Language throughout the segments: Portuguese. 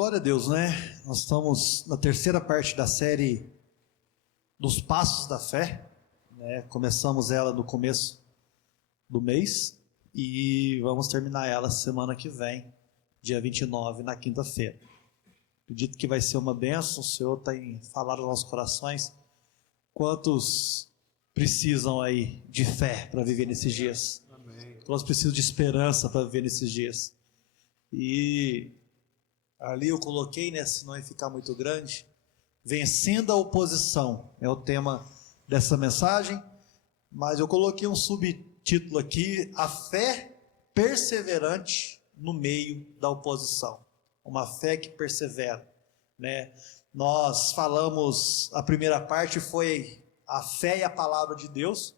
Glória a Deus, né? Nós estamos na terceira parte da série dos Passos da Fé, né? Começamos ela no começo do mês e vamos terminar ela semana que vem, dia 29, na quinta-feira. Acredito que vai ser uma bênção. O Senhor tem falado aos nossos corações. Quantos precisam aí de fé para viver nesses dias? Amém. Quantos precisam de esperança para viver nesses dias? E ali eu coloquei, né, se não ia ficar muito grande, vencendo a oposição, é o tema dessa mensagem, mas eu coloquei um subtítulo aqui, a fé perseverante no meio da oposição, uma fé que persevera, né? Nós falamos, a primeira parte foi a fé e a palavra de Deus,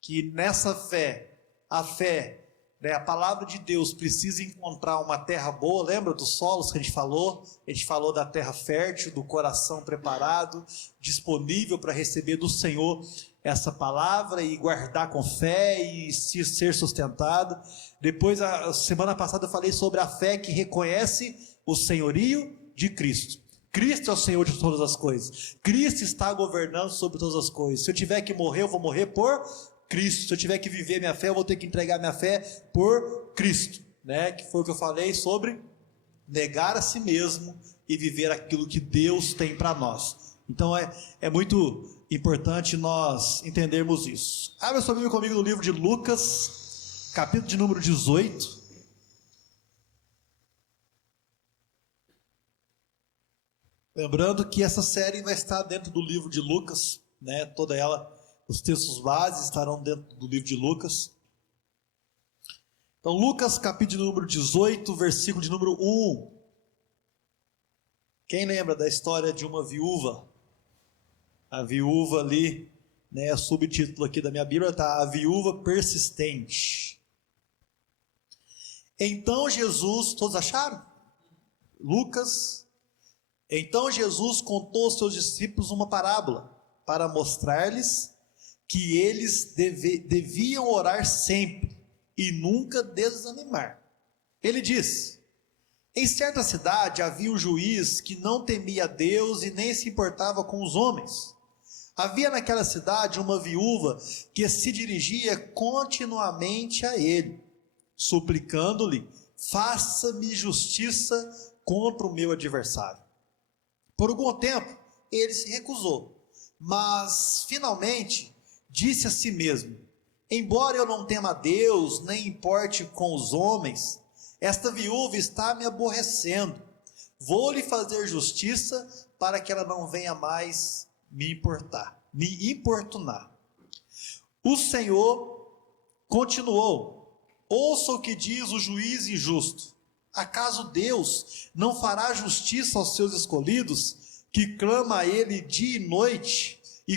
que nessa fé, a fé, a palavra de Deus precisa encontrar uma terra boa. Lembra dos solos que a gente falou? A gente falou da terra fértil, do coração preparado, disponível para receber do Senhor essa palavra e guardar com fé e ser sustentado. Depois, a semana passada eu falei sobre a fé que reconhece o senhorio de Cristo. Cristo é o Senhor de todas as coisas. Cristo está governando sobre todas as coisas. Se eu tiver que morrer, eu vou morrer por Cristo. Se eu tiver que viver minha fé, eu vou ter que entregar minha fé por Cristo, né? Que foi o que eu falei sobre negar a si mesmo e viver aquilo que Deus tem para nós. Então é muito importante nós entendermos isso. Abra sua Bíblia comigo no livro de Lucas, capítulo de número 18. Lembrando que essa série vai estar dentro do livro de Lucas, né? Toda ela. Os textos bases estarão dentro do livro de Lucas. Então, Lucas, capítulo número 18, versículo de número 1. Quem lembra da história de uma viúva? A viúva ali, né, subtítulo aqui da minha Bíblia está a viúva persistente. Então Jesus, todos acharam? Lucas. Então Jesus contou aos seus discípulos uma parábola para mostrar-lhes que eles deviam orar sempre e nunca desanimar. Ele disse: em certa cidade havia um juiz que não temia Deus e nem se importava com os homens. Havia naquela cidade uma viúva que se dirigia continuamente a ele, suplicando-lhe: faça-me justiça contra o meu adversário. Por algum tempo ele se recusou, mas finalmente disse a si mesmo: embora eu não tema a Deus, nem importe com os homens, esta viúva está me aborrecendo. Vou lhe fazer justiça para que ela não venha mais me importunar. O Senhor continuou: ouça o que diz o juiz injusto. Acaso Deus não fará justiça aos seus escolhidos, que clama a ele dia e noite, e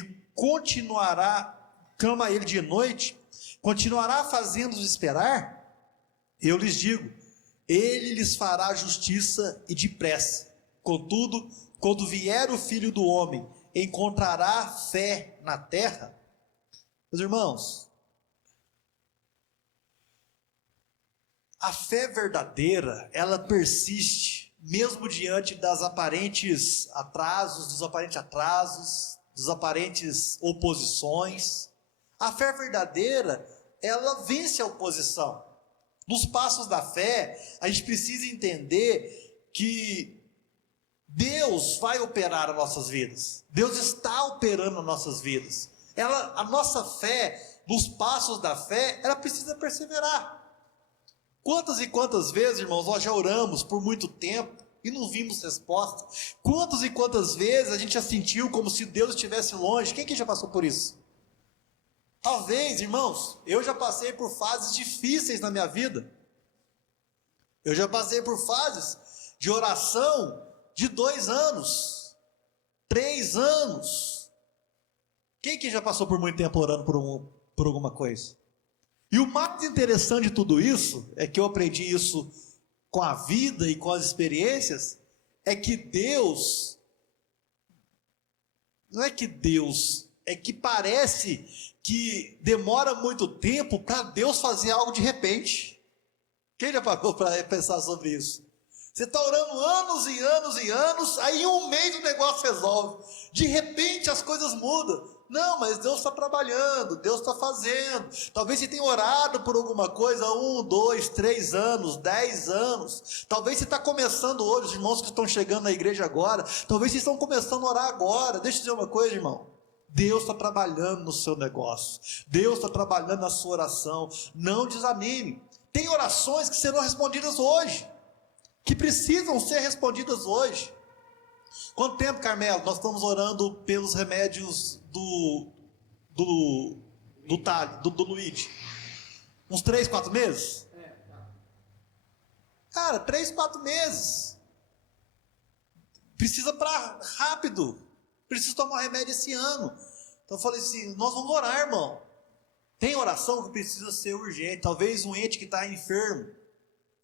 clama a ele de noite, continuará fazendo-os esperar? Eu lhes digo, ele lhes fará justiça e depressa. Contudo, quando vier o Filho do Homem, encontrará fé na terra? Meus irmãos, a fé verdadeira, ela persiste, mesmo diante das aparentes atrasos, dos aparentes oposições. A fé verdadeira, ela vence a oposição. Nos passos da fé, a gente precisa entender que Deus vai operar as nossas vidas. Deus está operando as nossas vidas. A nossa fé, nos passos da fé, ela precisa perseverar. Quantas e quantas vezes, irmãos, nós já oramos por muito tempo e não vimos resposta? Quantas e quantas vezes a gente já sentiu como se Deus estivesse longe? Quem que já passou por isso? Talvez, irmãos, eu já passei por fases difíceis na minha vida. Eu já passei por fases de oração de 2 anos, 3 anos. Quem que já passou por muito tempo orando por alguma coisa? E o mais interessante de tudo isso, é que eu aprendi isso com a vida e com as experiências, é que Deus, não é que Deus, é que parece que demora muito tempo para Deus fazer algo de repente. Quem já parou para pensar sobre isso? Você está orando anos e anos e anos, aí em um mês o negócio resolve. De repente as coisas mudam. Não, mas Deus está trabalhando, Deus está fazendo. Talvez você tenha orado por alguma coisa há 1, 2, 3 anos, 10 anos. Talvez você está começando hoje, os irmãos que estão chegando na igreja agora, talvez vocês estão começando a orar agora. Deixa eu dizer uma coisa, irmão. Deus está trabalhando no seu negócio. Deus está trabalhando na sua oração. Não desanime. Tem orações que serão respondidas hoje, que precisam ser respondidas hoje. Quanto tempo, Carmelo, nós estamos orando pelos remédios do Luigi? Uns 3, 4 meses? Cara, 3, 4 meses. Precisa para rápido. Precisa tomar remédio esse ano. Então eu falei assim, nós vamos orar, irmão. Tem oração que precisa ser urgente. Talvez um ente que está enfermo,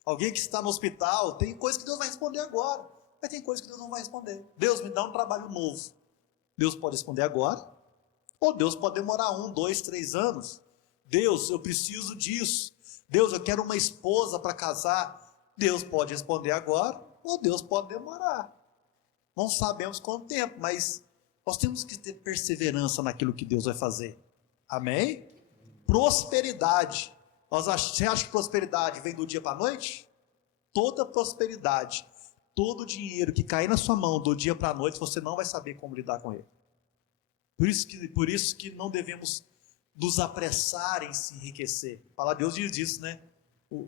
alguém que está no hospital, tem coisa que Deus vai responder agora, mas tem coisa que Deus não vai responder. Deus, me dá um trabalho novo. Deus pode responder agora, ou Deus pode demorar 1, 2, 3 anos. Deus, eu preciso disso. Deus, eu quero uma esposa para casar. Deus pode responder agora, ou Deus pode demorar. Não sabemos quanto tempo, mas nós temos que ter perseverança naquilo que Deus vai fazer. Amém? Prosperidade. Você acha que prosperidade vem do dia para a noite? Toda prosperidade, todo dinheiro que cair na sua mão do dia para a noite, você não vai saber como lidar com ele. Por isso que não devemos nos apressar em se enriquecer. A palavra de Deus diz isso, né?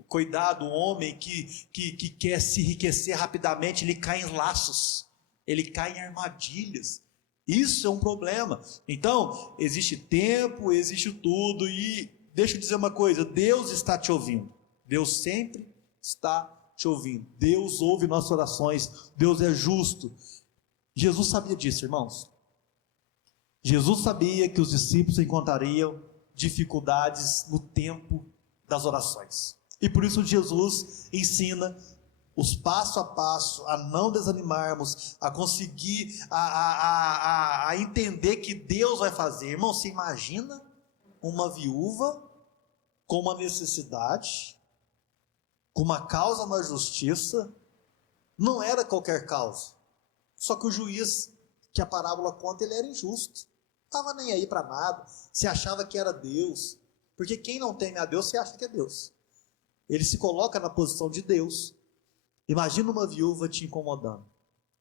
Cuidado, o homem que quer se enriquecer rapidamente, ele cai em laços, ele cai em armadilhas. Isso é um problema. Então, existe tempo, existe tudo, e deixa eu dizer uma coisa, Deus está te ouvindo. Deus sempre está te ouvindo. Deus ouve nossas orações. Deus é justo. Jesus sabia disso, irmãos. Jesus sabia que os discípulos encontrariam dificuldades no tempo das orações. E por isso Jesus ensina os passo a passo, a não desanimarmos, a conseguir, a entender que Deus vai fazer. Irmão, você imagina uma viúva com uma necessidade, com uma causa na justiça, não era qualquer causa, só que o juiz que a parábola conta, ele era injusto, não estava nem aí para nada, se achava que era Deus, porque quem não teme a Deus, se acha que é Deus, ele se coloca na posição de Deus. Imagina uma viúva te incomodando.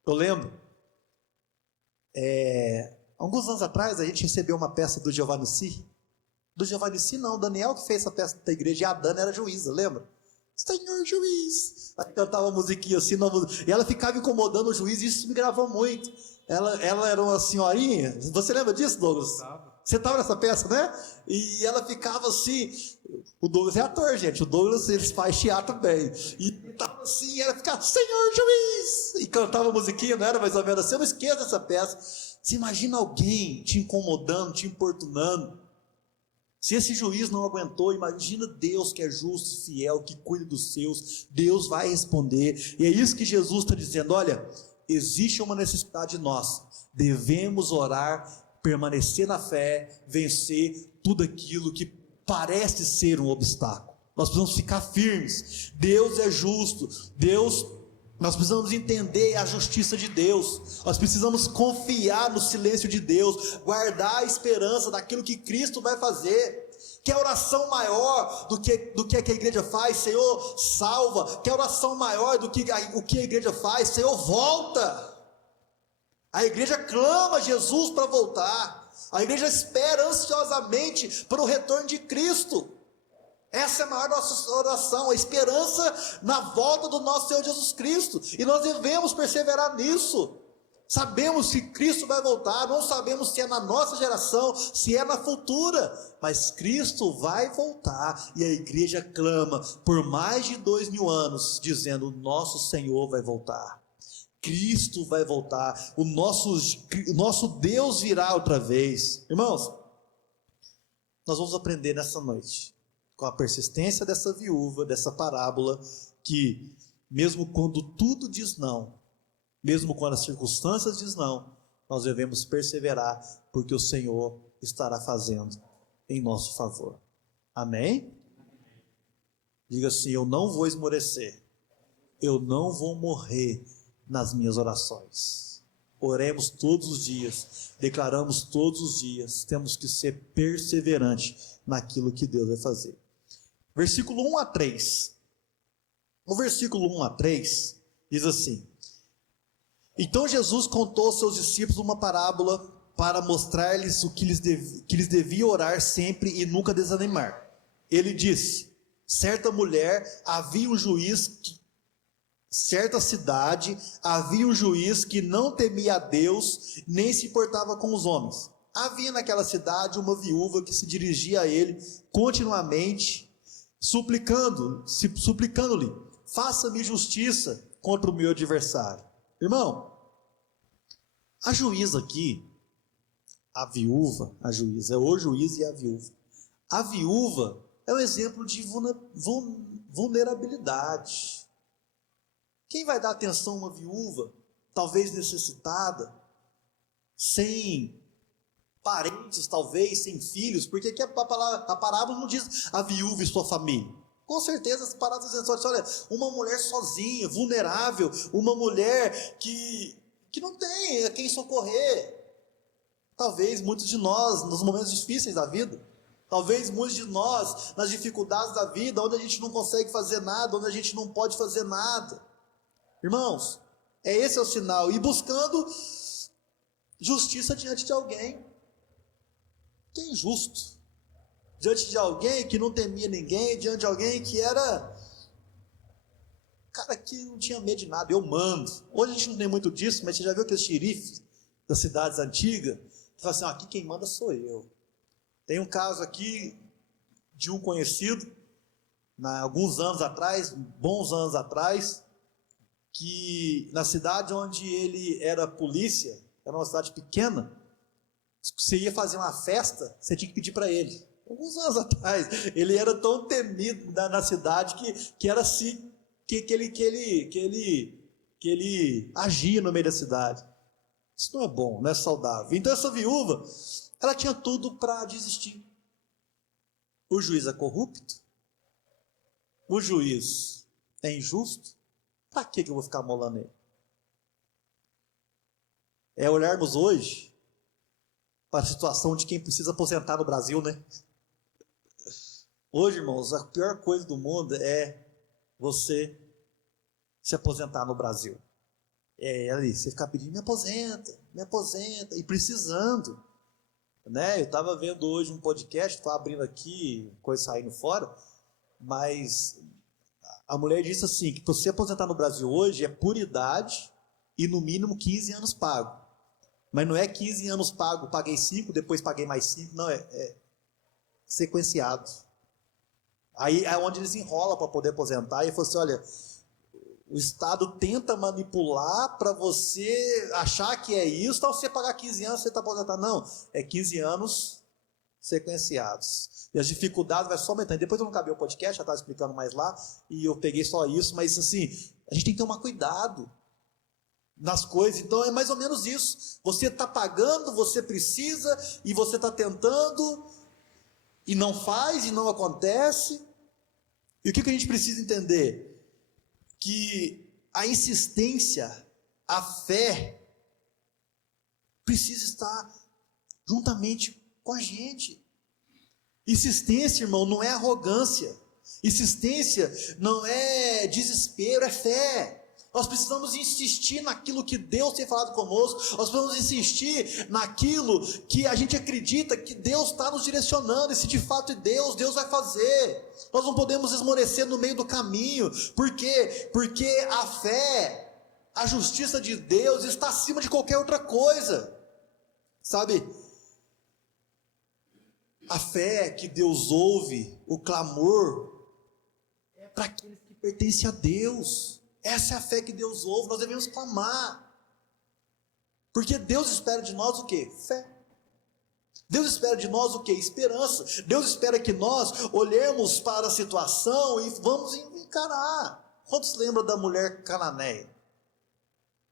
Eu lembro, alguns anos atrás, a gente recebeu uma peça do Giovanni Si. Do Giovanni Si não, o Daniel que fez essa peça da igreja, e a Dana era juíza, lembra? Senhor juiz. Aí cantava uma musiquinha assim, e ela ficava incomodando o juiz, e isso me gravou muito. Ela era uma senhorinha, você lembra disso, Douglas? Você estava nessa peça, né? E ela ficava assim, o Douglas é ator, gente, o Douglas, ele faz teatro bem, e estava assim, ela ficava, Senhor juiz, e cantava a musiquinha, não era mais ou menos assim, eu não esqueço dessa peça. Você imagina alguém te incomodando, te importunando, se esse juiz não aguentou, imagina Deus que é justo e fiel, que cuida dos seus, Deus vai responder, e é isso que Jesus está dizendo, olha, existe uma necessidade nossa, devemos orar, permanecer na fé, vencer tudo aquilo que parece ser um obstáculo. Nós precisamos ficar firmes. Deus é justo. Nós precisamos entender a justiça de Deus. Nós precisamos confiar no silêncio de Deus, guardar a esperança daquilo que Cristo vai fazer. Que a oração maior do que a igreja faz, Senhor, salva. Que a oração maior do que o que a igreja faz, Senhor, volta. A igreja clama Jesus para voltar. A igreja espera ansiosamente para o retorno de Cristo. Essa é a maior nossa oração, a esperança na volta do nosso Senhor Jesus Cristo. E nós devemos perseverar nisso. Sabemos que Cristo vai voltar, não sabemos se é na nossa geração, se é na futura, mas Cristo vai voltar, e a igreja clama por mais de 2000 anos, dizendo, nosso Senhor vai voltar. Cristo vai voltar, o nosso Deus virá outra vez. Irmãos, nós vamos aprender nessa noite, com a persistência dessa viúva, dessa parábola, que mesmo quando tudo diz não, mesmo quando as circunstâncias diz não, nós devemos perseverar, porque o Senhor estará fazendo em nosso favor. Amém? Diga assim, eu não vou esmorecer, eu não vou morrer nas minhas orações. Oremos todos os dias, declaramos todos os dias, temos que ser perseverantes naquilo que Deus vai fazer. Versículo 1 a 3. No versículo 1 a 3, diz assim: então Jesus contou aos seus discípulos uma parábola para mostrar-lhes que eles deviam orar sempre e nunca desanimar. Ele disse: certa cidade, havia um juiz que não temia a Deus, nem se importava com os homens. Havia naquela cidade uma viúva que se dirigia a ele continuamente, suplicando-lhe: faça-me justiça contra o meu adversário. Irmão, a juíza aqui, a juíza, é o juiz e a viúva. A viúva é um exemplo de vulnerabilidade. Quem vai dar atenção a uma viúva, talvez necessitada, sem parentes, talvez, sem filhos? Porque aqui a parábola não diz a viúva e sua família. Com certeza as parábolas dizem: olha, uma mulher sozinha, vulnerável, uma mulher que não tem a quem socorrer. Talvez muitos de nós, nos momentos difíceis da vida, talvez muitos de nós, nas dificuldades da vida, onde a gente não consegue fazer nada, onde a gente não pode fazer nada. Irmãos, esse é o sinal. E buscando justiça diante de alguém que é injusto, diante de alguém que não temia ninguém, diante de alguém que era, cara, que não tinha medo de nada. Eu mando. Hoje a gente não tem muito disso, mas você já viu aqueles xerifes das cidades antigas, que falam assim: aqui quem manda sou eu. Tem um caso aqui de um conhecido, alguns anos atrás, bons anos atrás, que na cidade onde ele era polícia, era uma cidade pequena, você ia fazer uma festa, você tinha que pedir para ele. Alguns anos atrás, ele era tão temido na cidade que era assim, que ele agia no meio da cidade. Isso não é bom, não é saudável. Então essa viúva, ela tinha tudo para desistir. O juiz é corrupto, o juiz é injusto, para que eu vou ficar molando ele? É olharmos hoje para a situação de quem precisa aposentar no Brasil, né? Hoje, irmãos, a pior coisa do mundo é você se aposentar no Brasil. Ali, você ficar pedindo: me aposenta, e precisando, né? Eu estava vendo hoje um podcast, estou abrindo aqui, coisa saindo fora, mas a mulher disse assim, que para você aposentar no Brasil hoje é por idade e no mínimo 15 anos pago. Mas não é 15 anos pago, paguei 5, depois paguei mais 5, não, é sequenciado. Aí é onde eles enrolam para poder aposentar, e falou assim: olha, o Estado tenta manipular para você achar que é isso, então você pagar 15 anos, você está aposentado. Não, é 15 anos sequenciados. E as dificuldades vai só aumentando. Depois eu não acabei o podcast, já estava explicando mais lá, e eu peguei só isso, mas assim, a gente tem que tomar cuidado nas coisas. Então é mais ou menos isso. Você está pagando, você precisa, e você está tentando, e não faz, e não acontece. E o que a gente precisa entender? Que a insistência, a fé, precisa estar juntamente com a gente. Insistência, irmão, não é arrogância. Insistência não é desespero, é fé. Nós precisamos insistir naquilo que Deus tem falado conosco. Nós precisamos insistir naquilo que a gente acredita que Deus está nos direcionando. E se de fato é Deus, Deus vai fazer. Nós não podemos esmorecer no meio do caminho. Por quê? Porque a fé, a justiça de Deus está acima de qualquer outra coisa. Sabe? A fé que Deus ouve, o clamor, é para aqueles que pertencem a Deus. Essa é a fé que Deus ouve, nós devemos clamar. Porque Deus espera de nós o quê? Fé. Deus espera de nós o quê? Esperança. Deus espera que nós olhemos para a situação e vamos encarar. Quantos lembram da mulher cananeia?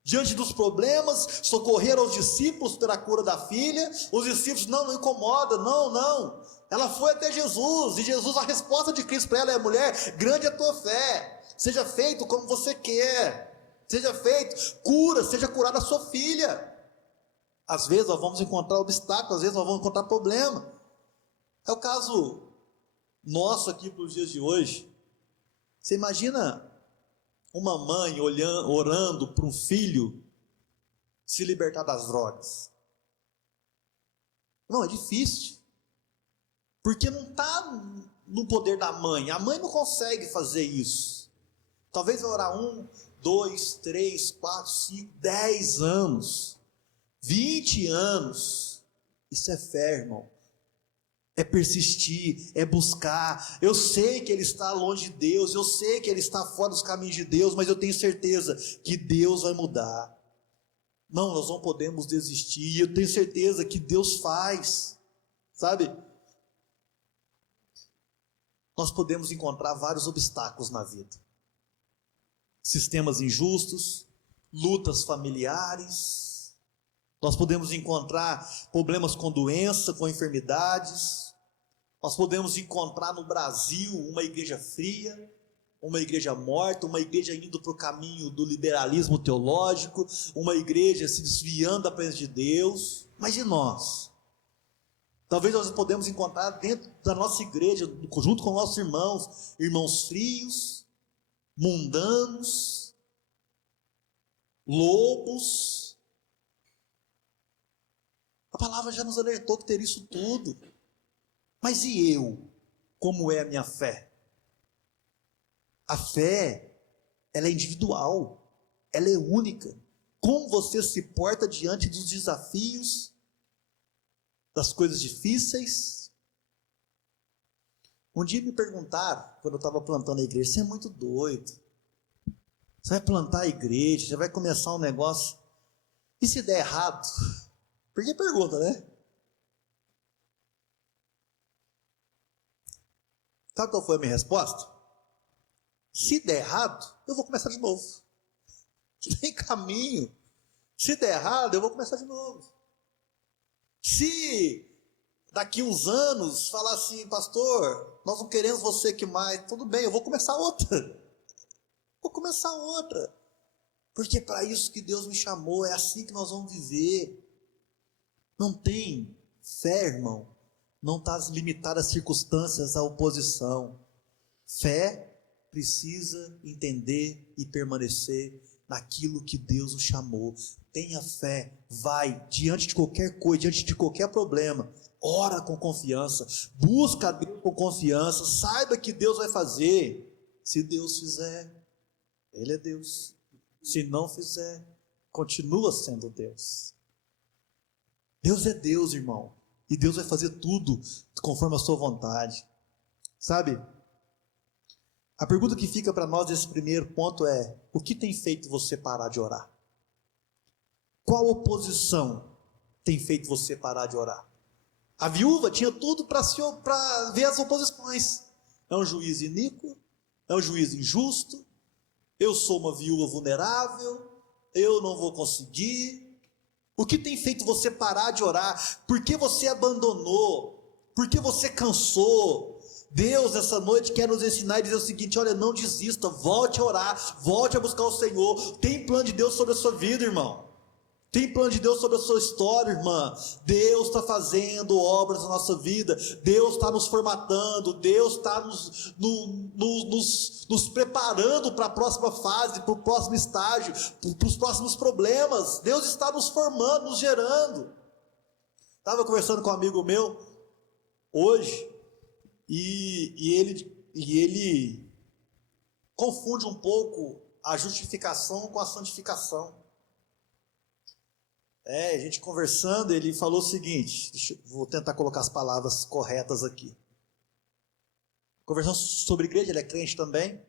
Diante dos problemas, socorreram os discípulos pela cura da filha. Os discípulos: não incomoda, não. Ela foi até Jesus, e Jesus, a resposta de Cristo para ela é: mulher, grande é a tua fé. seja feito como você quer, seja feito, seja curada a sua filha. Às vezes nós vamos encontrar obstáculos, às vezes nós vamos encontrar problema. É o caso nosso aqui para os dias de hoje. Você imagina uma mãe orando para um filho se libertar das drogas? Não, é difícil, porque não está no poder da mãe. A mãe não consegue fazer isso. Talvez vai orar 1, 2, 3, 4, 5, 10 anos, 20 anos. Isso é fé, irmão. É persistir, é buscar. Eu sei que ele está longe de Deus, eu sei que ele está fora dos caminhos de Deus, mas eu tenho certeza que Deus vai mudar. Não, nós não podemos desistir. E eu tenho certeza que Deus faz, sabe? Nós podemos encontrar vários obstáculos na vida. Sistemas injustos, lutas familiares. Nós podemos encontrar problemas com doença, com enfermidades. Nós podemos encontrar no Brasil uma igreja fria, uma igreja morta, uma igreja indo para o caminho do liberalismo teológico, uma igreja se desviando da presença de Deus. Mas e nós? Talvez nós podemos encontrar dentro da nossa igreja, junto com nossos irmãos, irmãos frios, mundanos, lobos. A palavra já nos alertou que teria isso tudo. Mas e eu? Como é a minha fé? A fé, ela é individual, ela é única. Como você se porta diante dos desafios, das coisas difíceis? Um dia me perguntaram, quando eu estava plantando a igreja, você é muito doido. Você vai plantar a igreja, já vai começar um negócio. E se der errado? Porque pergunta, né? Sabe qual foi a minha resposta? Se der errado, eu vou começar de novo. Tem caminho. Se der errado, eu vou começar de novo. Se daqui uns anos falar assim, pastor, nós não queremos você aqui mais, tudo bem, eu vou começar outra. Vou começar outra. Porque é para isso que Deus me chamou, é assim que nós vamos viver. Não tem fé, irmão, não está limitada às circunstâncias, à oposição. Fé precisa entender e permanecer naquilo que Deus o chamou. Tenha fé, vai diante de qualquer coisa, diante de qualquer problema, ora com confiança, busca a Deus com confiança, saiba que Deus vai fazer. Se Deus fizer, Ele é Deus. Se não fizer, continua sendo Deus. Deus é Deus, irmão, e Deus vai fazer tudo conforme a sua vontade, sabe? A pergunta que fica para nós nesse primeiro ponto é: o que tem feito você parar de orar? Qual oposição tem feito você parar de orar? A viúva tinha tudo para ver as oposições. É um juiz iníquo, é um juiz injusto, eu sou uma viúva vulnerável, eu não vou conseguir. O que tem feito você parar de orar? Por que você abandonou? Por que você cansou? Deus, essa noite, quer nos ensinar e dizer o seguinte: olha, não desista, volte a orar, volte a buscar o Senhor. Tem plano de Deus sobre a sua vida, irmão. Tem plano de Deus sobre a sua história, irmã. Deus está fazendo obras na nossa vida. Deus está nos formatando. Deus está nos preparando para a próxima fase, para o próximo estágio, para os próximos problemas. Deus está nos formando, nos gerando. Estava conversando com um amigo meu hoje, e ele confunde um pouco a justificação com a santificação. A gente conversando, ele falou o seguinte, vou tentar colocar as palavras corretas aqui. Conversando sobre igreja, ele é crente também,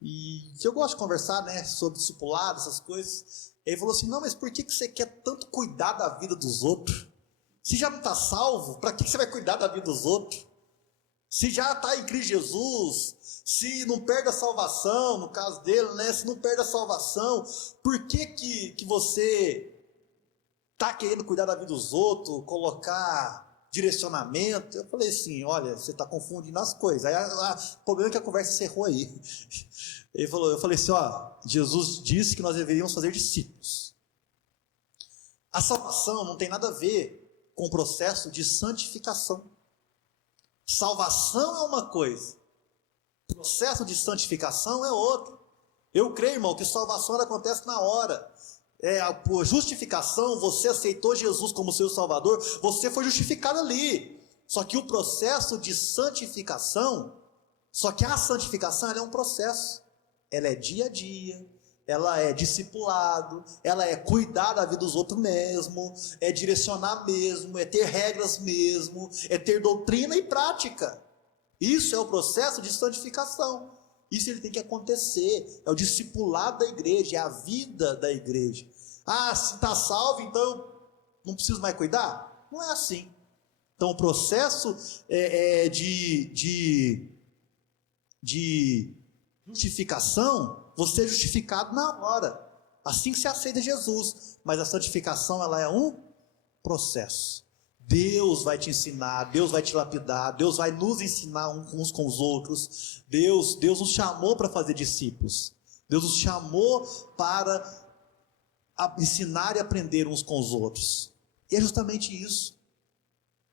e eu gosto de conversar, né, sobre discipulado, essas coisas. Ele falou assim: não, mas por que você quer tanto cuidar da vida dos outros? Se já não está salvo, para que você vai cuidar da vida dos outros? Se já está em Cristo Jesus, se não perde a salvação, no caso dele, né, se não perde a salvação, por que você está querendo cuidar da vida dos outros, colocar direcionamento. Eu falei assim, olha, você está confundindo as coisas. Aí o problema é que a conversa encerrou aí. Eu falei assim, ó, Jesus disse que nós deveríamos fazer discípulos. A salvação não tem nada a ver com o processo de santificação. Salvação é uma coisa, o processo de santificação é outro. Eu creio, irmão, que salvação acontece na hora. Por justificação, você aceitou Jesus como seu Salvador, você foi justificado ali. Só que o processo de santificação, a santificação ela é um processo. Ela é dia a dia, ela é discipulado, ela é cuidar da vida dos outros mesmo, é direcionar mesmo, é ter regras mesmo, é ter doutrina e prática. Isso é o processo de santificação. Isso ele tem que acontecer, é o discipulado da igreja, é a vida da igreja. Se está salvo, então não preciso mais cuidar? Não é assim. Então o processo de justificação, você é justificado na hora, assim que você aceita Jesus. Mas a santificação ela é um processo. Deus vai te ensinar, Deus vai te lapidar, Deus vai nos ensinar uns com os outros. Deus nos chamou para fazer discípulos. Deus nos chamou para ensinar e aprender uns com os outros. E é justamente isso.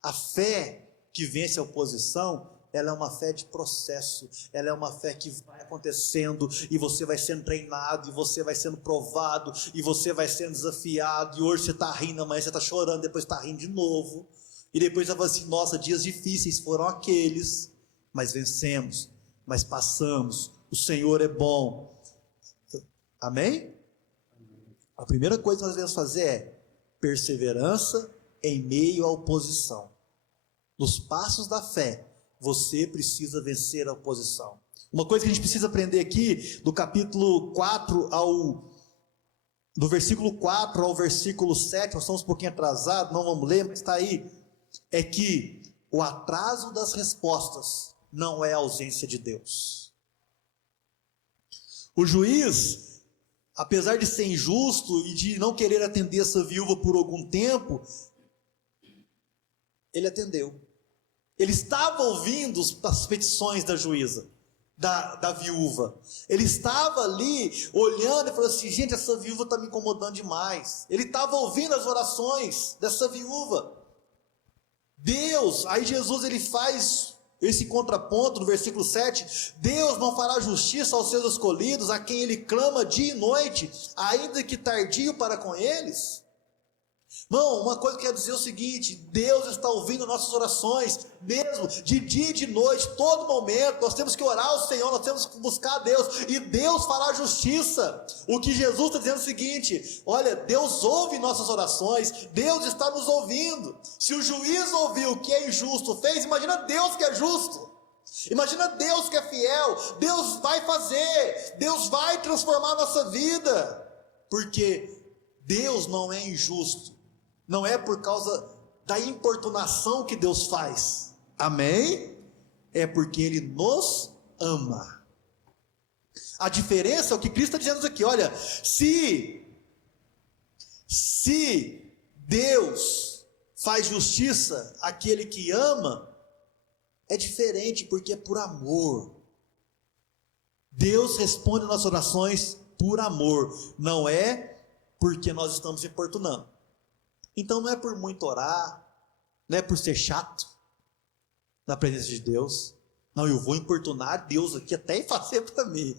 A fé que vence a oposição, ela é uma fé de processo, ela é uma fé que vai acontecendo, e você vai sendo treinado, e você vai sendo provado, e você vai sendo desafiado, e hoje você está rindo, amanhã você está chorando, depois está rindo de novo, e depois você fala assim, nossa, dias difíceis foram aqueles, mas vencemos, mas passamos, o Senhor é bom. Amém? A primeira coisa que nós devemos fazer é perseverança em meio à oposição. Nos passos da fé, você precisa vencer a oposição. Uma coisa que a gente precisa aprender aqui, do capítulo 4 do versículo 4 ao versículo 7, nós estamos um pouquinho atrasados, não vamos ler, mas está aí, é que o atraso das respostas não é a ausência de Deus. O juiz, apesar de ser injusto e de não querer atender essa viúva por algum tempo, ele atendeu. Ele estava ouvindo as petições da juíza, da viúva. Ele estava ali olhando e falou assim, gente, essa viúva está me incomodando demais. Ele estava ouvindo as orações dessa viúva. Deus, aí Jesus ele faz esse contraponto no versículo 7, Deus não fará justiça aos seus escolhidos, a quem ele clama dia e noite, ainda que tardio para com eles? Não, uma coisa que eu quero dizer é o seguinte, Deus está ouvindo nossas orações, mesmo de dia e de noite, todo momento, nós temos que orar ao Senhor, nós temos que buscar a Deus, e Deus fará justiça. O que Jesus está dizendo é o seguinte, olha, Deus ouve nossas orações, Deus está nos ouvindo. Se o juiz ouviu o que é injusto fez, imagina Deus que é justo, imagina Deus que é fiel, Deus vai fazer, Deus vai transformar a nossa vida, porque Deus não é injusto. Não é por causa da importunação que Deus faz, amém? É porque Ele nos ama. A diferença é o que Cristo está dizendo aqui, olha, se Deus faz justiça àquele que ama, é diferente, porque é por amor. Deus responde às nossas orações por amor, não é porque nós estamos importunando. Então não é por muito orar, não é por ser chato na presença de Deus. Não, eu vou importunar Deus aqui até em fazer para mim.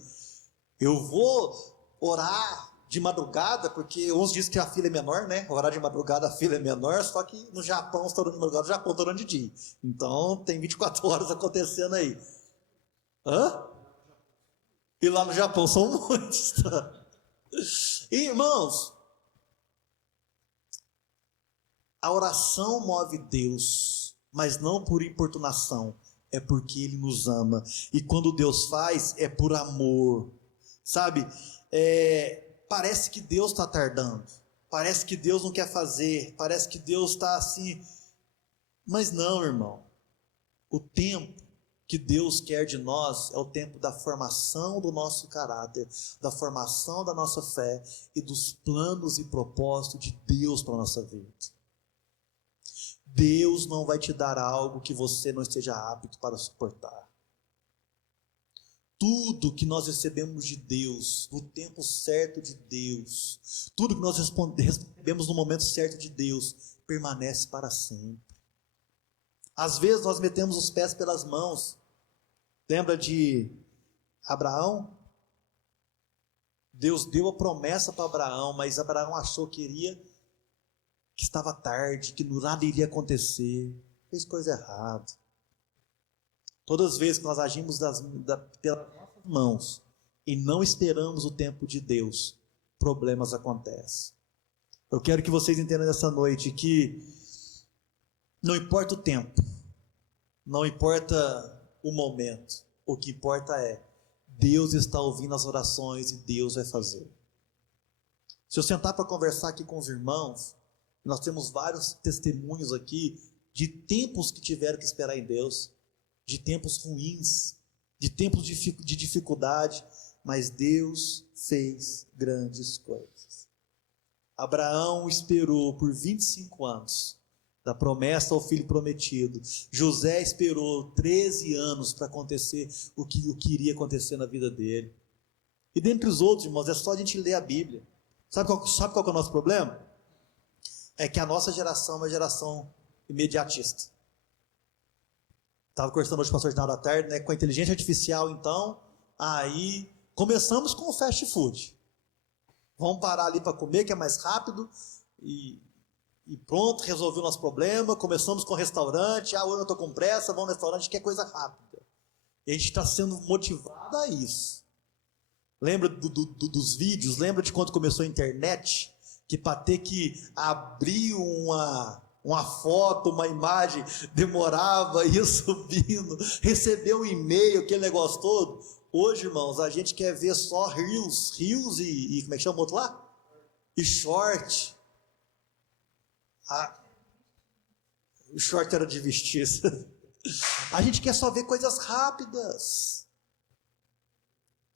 Eu vou orar de madrugada, porque uns dizem que a fila é menor, né? Orar de madrugada a fila é menor, só que no Japão está orando de madrugada, no Japão está orando de dia. Então tem 24 horas acontecendo aí. E lá no Japão são muitos, tá? Irmãos, a oração move Deus, mas não por importunação, é porque Ele nos ama, e quando Deus faz, é por amor, sabe, parece que Deus está tardando, parece que Deus não quer fazer, parece que Deus está assim, mas não, irmão, o tempo que Deus quer de nós é o tempo da formação do nosso caráter, da formação da nossa fé, e dos planos e propósitos de Deus para a nossa vida. Deus não vai te dar algo que você não esteja apto para suportar. Tudo que nós recebemos de Deus, no tempo certo de Deus, tudo que nós recebemos no momento certo de Deus, permanece para sempre. Às vezes nós metemos os pés pelas mãos. Lembra de Abraão? Deus deu a promessa para Abraão, mas Abraão achou que estava tarde, que nada iria acontecer, fez coisa errada. Todas as vezes que nós agimos pelas nossas mãos e não esperamos o tempo de Deus, problemas acontecem. Eu quero que vocês entendam nessa noite que não importa o tempo, não importa o momento, o que importa é Deus está ouvindo as orações e Deus vai fazer. Se eu sentar para conversar aqui com os irmãos, nós temos vários testemunhos aqui de tempos que tiveram que esperar em Deus, de tempos ruins, de tempos de dificuldade, mas Deus fez grandes coisas. Abraão esperou por 25 anos, da promessa ao filho prometido. José esperou 13 anos para acontecer o que iria acontecer na vida dele. E dentre os outros, irmãos, é só a gente ler a Bíblia. Sabe qual que é o nosso problema? É que a nossa geração é uma geração imediatista. Estava conversando hoje com o pastor Reginaldo à tarde, né, com a inteligência artificial, então, aí começamos com o fast food. Vamos parar ali para comer, que é mais rápido, e pronto, resolveu o nosso problema. Começamos com o restaurante, hoje eu estou com pressa, vamos no restaurante, que é coisa rápida. E a gente está sendo motivado a isso. Lembra dos vídeos, lembra de quando começou a internet? Que para ter que abrir uma foto, uma imagem, demorava, ia subindo, receber um e-mail, aquele negócio todo. Hoje, irmãos, a gente quer ver só reels e como é que chama o outro lá? E short. O short era de vestir. A gente quer só ver coisas rápidas.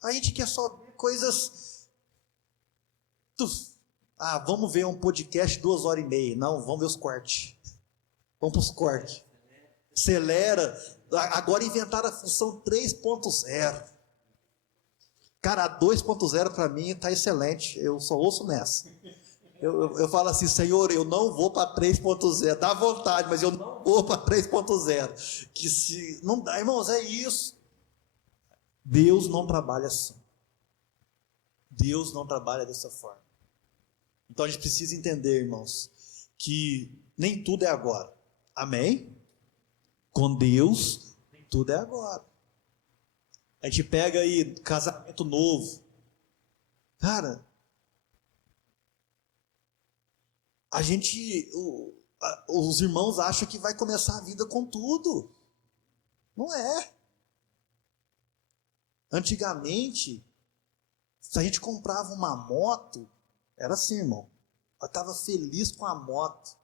A gente quer só ver coisas... vamos ver um podcast 2h30. Não, vamos ver os cortes. Vamos para os cortes. Acelera. Agora inventaram a função 3.0. Cara, a 2.0 para mim está excelente. Eu só ouço nessa. Eu falo assim, Senhor, eu não vou para 3.0. Dá vontade, mas eu não vou para 3.0. Que se não dá, irmãos, é isso. Deus não trabalha assim. Deus não trabalha dessa forma. Então a gente precisa entender, irmãos, que nem tudo é agora. Amém? Com Deus, nem tudo é agora. A gente pega aí casamento novo. Cara, os irmãos acham que vai começar a vida com tudo. Não é. Antigamente, se a gente comprava uma moto, era assim, irmão. Eu estava feliz com a moto.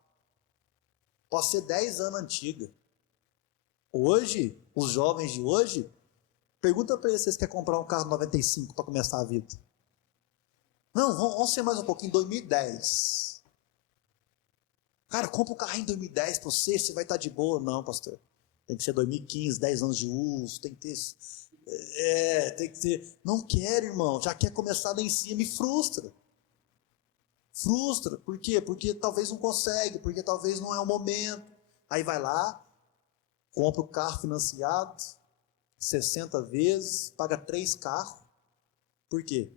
Pode ser 10 anos antiga. Hoje, os jovens de hoje, pergunta para eles se eles querem comprar um carro 95 para começar a vida. Não, vamos ser mais um pouquinho, 2010. Cara, compra um carrinho em 2010 para você vai estar de boa. Não, pastor. Tem que ser 2015, 10 anos de uso, tem que ter... tem que ter... Não quero, irmão, já quer começar lá em cima, me frustra. Frustra, por quê? Porque talvez não consegue, porque talvez não é o momento. Aí vai lá, compra o carro financiado, 60 vezes, paga 3 carros. Por quê?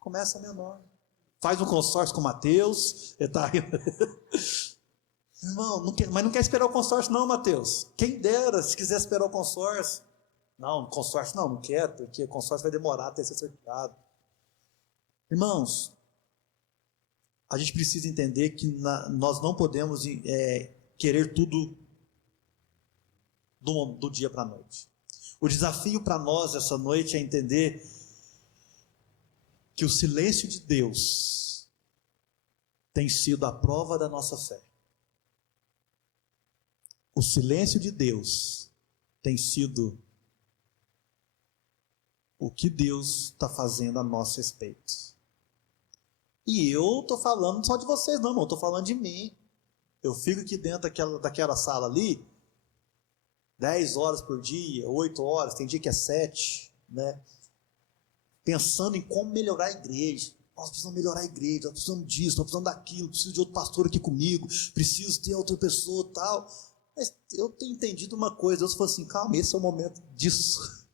Começa menor. Faz um consórcio com o Mateus. Irmão, mas não quer esperar o consórcio não, Mateus. Quem dera, se quiser esperar o consórcio. Não, consórcio não quero, porque o consórcio vai demorar até ser certificado. Irmãos, a gente precisa entender que nós não podemos querer tudo do dia para a noite. O desafio para nós essa noite é entender que o silêncio de Deus tem sido a prova da nossa fé. O silêncio de Deus tem sido o que Deus está fazendo a nosso respeito. E eu estou falando só de vocês, não, irmão, estou falando de mim. Eu fico aqui dentro daquela sala ali, 10 horas por dia, 8 horas, tem dia que é 7, né? Pensando em como melhorar a igreja. Nós precisamos melhorar a igreja, nós precisamos disso, nós precisamos daquilo, preciso de outro pastor aqui comigo, preciso ter outra pessoa e tal. Mas eu tenho entendido uma coisa, Deus falou assim, calma, esse é o momento disso.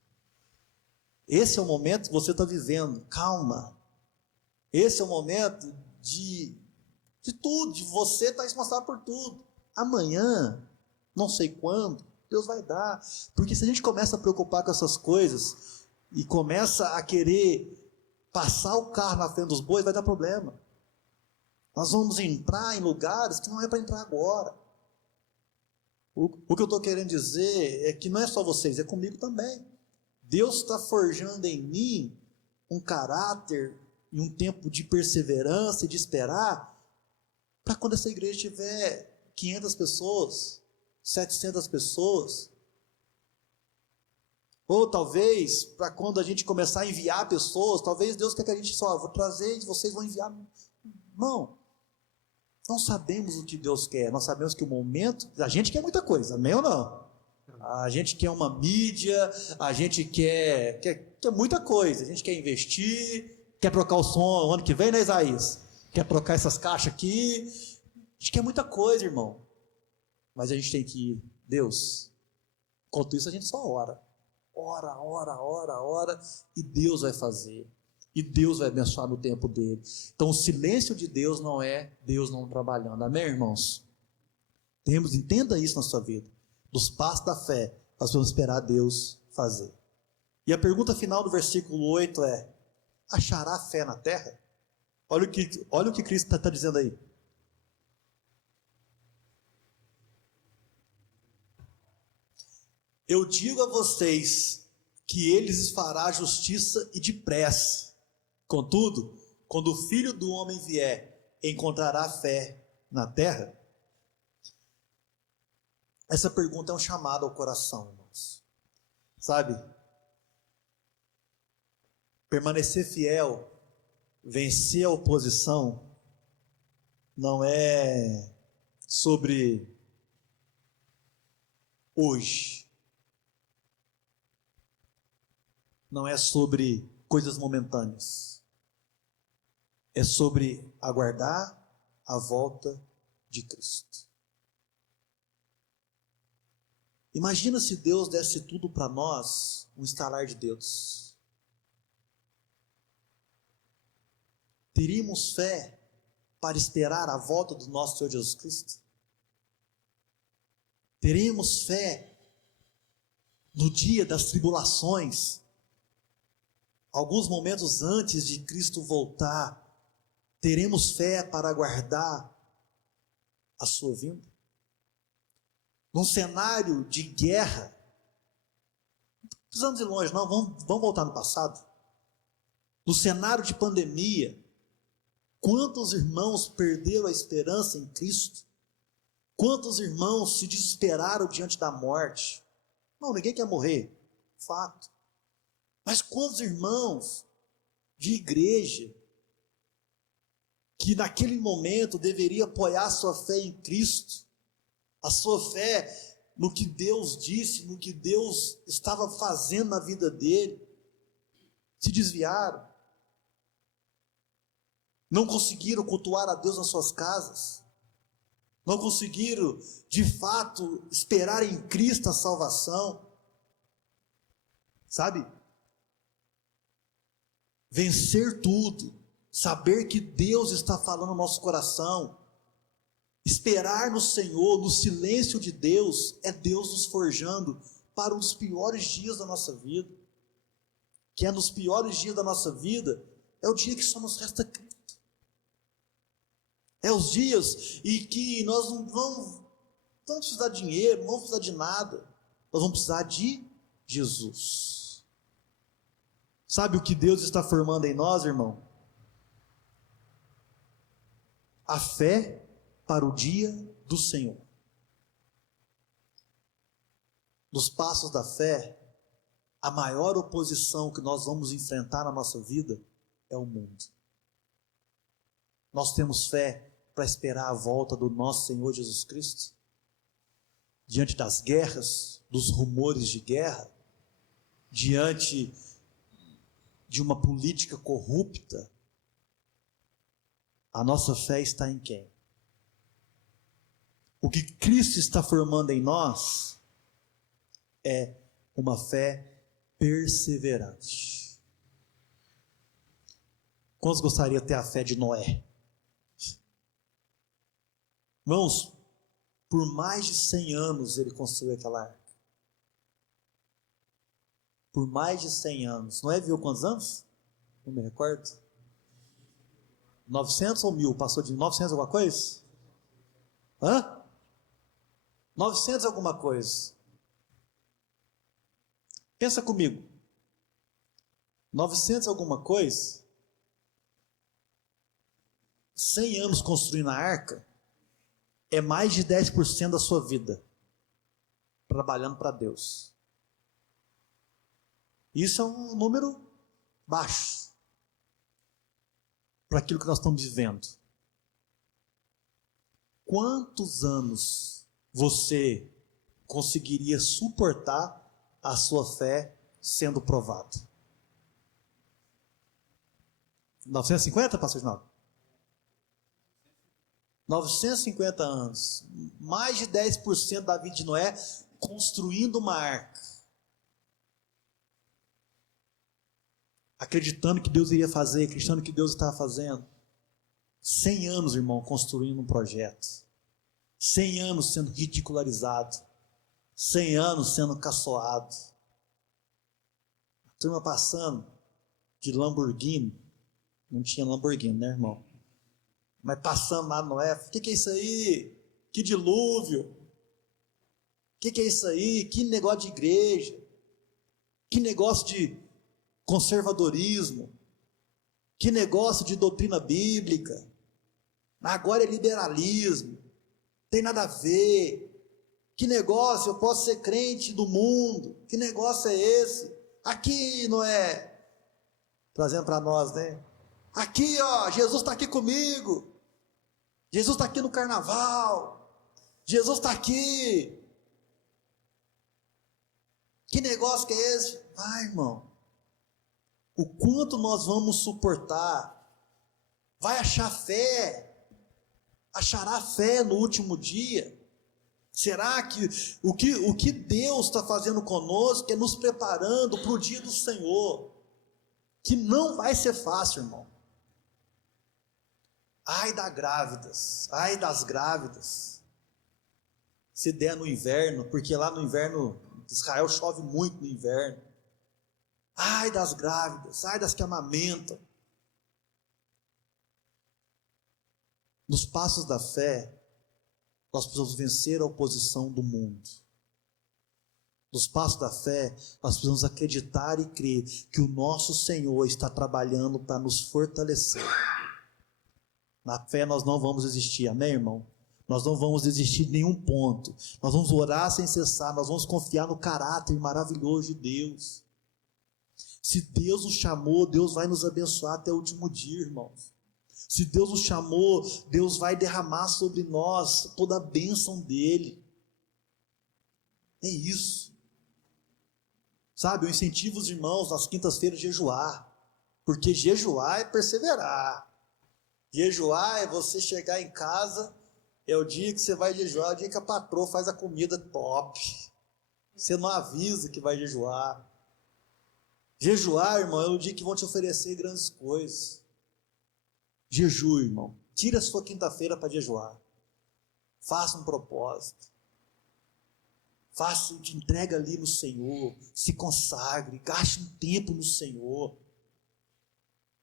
Esse é o momento que você está vivendo, calma. Esse é o momento de tudo, de você estar responsável por tudo. Amanhã, não sei quando, Deus vai dar. Porque se a gente começa a preocupar com essas coisas e começa a querer passar o carro na frente dos bois, vai dar problema. Nós vamos entrar em lugares que não é para entrar agora. O que eu estou querendo dizer é que não é só vocês, é comigo também. Deus está forjando em mim um caráter e um tempo de perseverança e de esperar para quando essa igreja tiver 500 pessoas, 700 pessoas, ou talvez para quando a gente começar a enviar pessoas, talvez Deus quer que a gente só vou trazer e vocês vão enviar. Não sabemos o que Deus quer, nós sabemos que o momento, a gente quer muita coisa, amém ou não? A gente quer uma mídia, a gente quer muita coisa, a gente quer investir, quer trocar o som o ano que vem, né, Isaías? Quer trocar essas caixas aqui, a gente quer muita coisa, irmão, mas a gente tem que ir, Deus, enquanto isso a gente só ora, e Deus vai fazer, e Deus vai abençoar no tempo dele. Então o silêncio de Deus não é Deus não trabalhando, amém, irmãos? Entenda isso na sua vida. Dos passos da fé, nós vamos esperar Deus fazer. E a pergunta final do versículo 8 é: achará fé na terra? Olha o que Cristo está dizendo aí. Eu digo a vocês que ele lhes fará justiça e depressa. Contudo, quando o Filho do Homem vier, encontrará fé na terra? Essa pergunta é um chamado ao coração, irmãos. Sabe? Permanecer fiel, vencer a oposição, não é sobre hoje. Não é sobre coisas momentâneas. É sobre aguardar a volta de Cristo. Imagina se Deus desse tudo para nós, um estalar de dedos. Teríamos fé para esperar a volta do nosso Senhor Jesus Cristo? Teríamos fé no dia das tribulações, alguns momentos antes de Cristo voltar? Teremos fé para aguardar a sua vinda? Num cenário de guerra, não precisamos ir longe não, vamos voltar no passado. No cenário de pandemia, quantos irmãos perderam a esperança em Cristo? Quantos irmãos se desesperaram diante da morte? Não, ninguém quer morrer, fato. Mas quantos irmãos de igreja que naquele momento deveria apoiar sua fé em Cristo, a sua fé no que Deus disse, no que Deus estava fazendo na vida dele, se desviaram, não conseguiram cultuar a Deus nas suas casas, não conseguiram de fato esperar em Cristo a salvação, sabe? Vencer tudo, saber que Deus está falando no nosso coração, esperar no Senhor, no silêncio de Deus, é Deus nos forjando para um dos piores dias da nossa vida, que é nos piores dias da nossa vida, é o dia que só nos resta Cristo, é os dias em que nós não vamos precisar de dinheiro, não vamos precisar de nada, nós vamos precisar de Jesus. Sabe o que Deus está formando em nós, irmão? A fé para o dia do Senhor. Nos passos da fé, a maior oposição que nós vamos enfrentar na nossa vida é o mundo. Nós temos fé para esperar a volta do nosso Senhor Jesus Cristo? Diante das guerras, dos rumores de guerra, diante de uma política corrupta, a nossa fé está em quem? O que Cristo está formando em nós é uma fé perseverante. Quantos gostariam de ter a fé de Noé? Irmãos, por mais de 100 anos ele construiu aquela arca. Por mais de 100 anos. Noé viveu quantos anos? Não me recordo. 900 ou 1000? Passou de 900 alguma coisa? Hã? 900 alguma coisa. Pensa comigo. 900 alguma coisa. 100 anos construindo a arca é mais de 10% da sua vida trabalhando para Deus. Isso é um número baixo para aquilo que nós estamos vivendo. Quantos anos você conseguiria suportar a sua fé sendo provado? 950, pastor Ginaldo? 950 anos. Mais de 10% da vida de Noé construindo uma arca. Acreditando que Deus iria fazer, acreditando que Deus estava fazendo. 100 anos, irmão, construindo um projeto. 100 anos sendo ridicularizado. 100 anos sendo caçoado. A turma passando de Lamborghini. Não tinha Lamborghini, né, irmão? Mas passando lá no Noé, o que é isso aí? Que dilúvio? O que é isso aí? Que negócio de igreja? Que negócio de conservadorismo? Que negócio de doutrina bíblica? Agora é liberalismo. Tem nada a ver. Que negócio, eu posso ser crente do mundo? Que negócio é esse? Aqui, Noé, trazendo para nós, né? Aqui, ó, Jesus está aqui comigo. Jesus está aqui no carnaval. Jesus está aqui. Que negócio que é esse? Vai, irmão. O quanto nós vamos suportar? Vai achar fé? Achará fé no último dia? Será que o que Deus está fazendo conosco é nos preparando para o dia do Senhor? Que não vai ser fácil, irmão. Ai das grávidas, se der no inverno, porque lá no inverno, Israel chove muito no inverno. Ai das grávidas, ai das que amamentam. Nos passos da fé, nós precisamos vencer a oposição do mundo. Nos passos da fé, nós precisamos acreditar e crer que o nosso Senhor está trabalhando para nos fortalecer. Na fé nós não vamos desistir, amém, irmão? Nós não vamos desistir de nenhum ponto. Nós vamos orar sem cessar, nós vamos confiar no caráter maravilhoso de Deus. Se Deus nos chamou, Deus vai nos abençoar até o último dia, irmãos. Se Deus nos chamou, Deus vai derramar sobre nós toda a bênção dEle. É isso. Sabe, eu incentivo os irmãos nas quintas-feiras a jejuar. Porque jejuar é perseverar. Jejuar é você chegar em casa, é o dia que você vai jejuar, é o dia que a patroa faz a comida top. Você não avisa que vai jejuar. Jejuar, irmão, é o dia que vão te oferecer grandes coisas. Jejue, irmão. Tira a sua quinta-feira para jejuar. Faça um propósito. Faça, te entrega ali no Senhor. Se consagre, gaste um tempo no Senhor.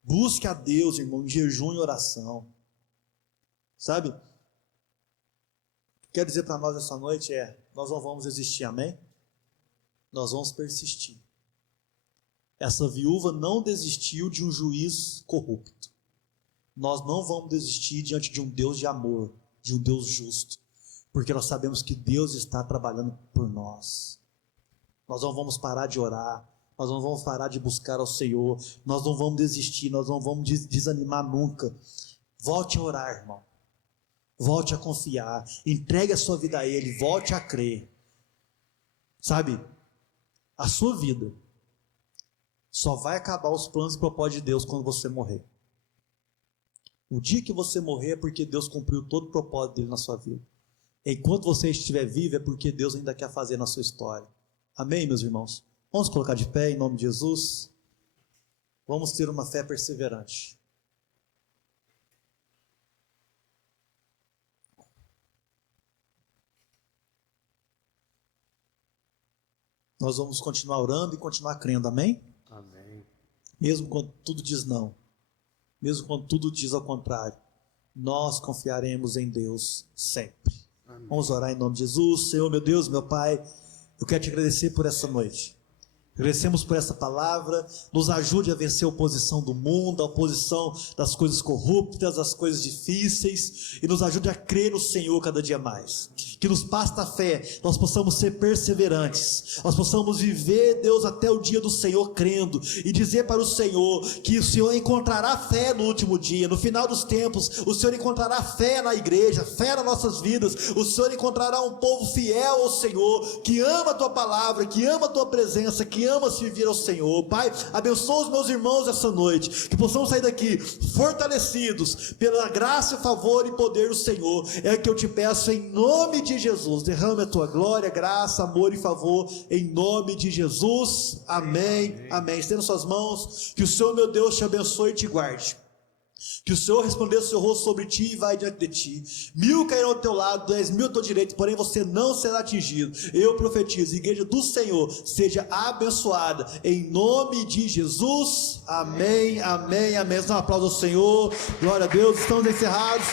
Busque a Deus, irmão, em jejum e oração. Sabe? O que quero dizer para nós essa noite é: nós não vamos desistir, amém? Nós vamos persistir. Essa viúva não desistiu de um juiz corrupto. Nós não vamos desistir diante de um Deus de amor, de um Deus justo, porque nós sabemos que Deus está trabalhando por nós. Nós não vamos parar de orar. Nós não vamos parar de buscar ao Senhor. Nós não vamos desistir. Nós não vamos desanimar nunca. Volte a orar, irmão. Volte a confiar, entregue a sua vida a Ele, volte a crer. Sabe, a sua vida só vai acabar os planos e propósitos de Deus quando você morrer. O dia que você morrer é porque Deus cumpriu todo o propósito dele na sua vida. Enquanto você estiver vivo é porque Deus ainda quer fazer na sua história. Amém, meus irmãos? Vamos colocar de pé em nome de Jesus. Vamos ter uma fé perseverante. Nós vamos continuar orando e continuar crendo, amém? Amém. Mesmo quando tudo diz não, mesmo quando tudo diz ao contrário, nós confiaremos em Deus sempre. Amém. Vamos orar em nome de Jesus. Senhor, meu Deus, meu Pai, eu quero te agradecer por essa noite. Agradecemos por essa palavra, nos ajude a vencer a oposição do mundo, a oposição das coisas corruptas, das coisas difíceis, e nos ajude a crer no Senhor cada dia mais. Que nos passe a fé, nós possamos ser perseverantes, nós possamos viver, Deus, até o dia do Senhor crendo, e dizer para o Senhor, que o Senhor encontrará fé no último dia, no final dos tempos, o Senhor encontrará fé na igreja, fé nas nossas vidas, o Senhor encontrará um povo fiel ao Senhor, que ama a Tua palavra, que ama a Tua presença, que ama servir ao Senhor. Pai, abençoa os meus irmãos essa noite, que possamos sair daqui fortalecidos pela graça, favor e poder do Senhor. É o que eu te peço em nome de Jesus. Derrame a tua glória, graça, amor e favor em nome de Jesus. Amém, amém. Estenda suas mãos, que o Senhor, meu Deus, te abençoe e te guarde. Que o Senhor resplandeça o seu rosto sobre ti e vai diante de ti. 1000 cairão ao teu lado, 10.000 ao teu direito, porém você não será atingido. Eu profetizo, a igreja do Senhor seja abençoada, em nome de Jesus. Amém, amém, amém. Um aplauso ao Senhor, glória a Deus. Estamos encerrados.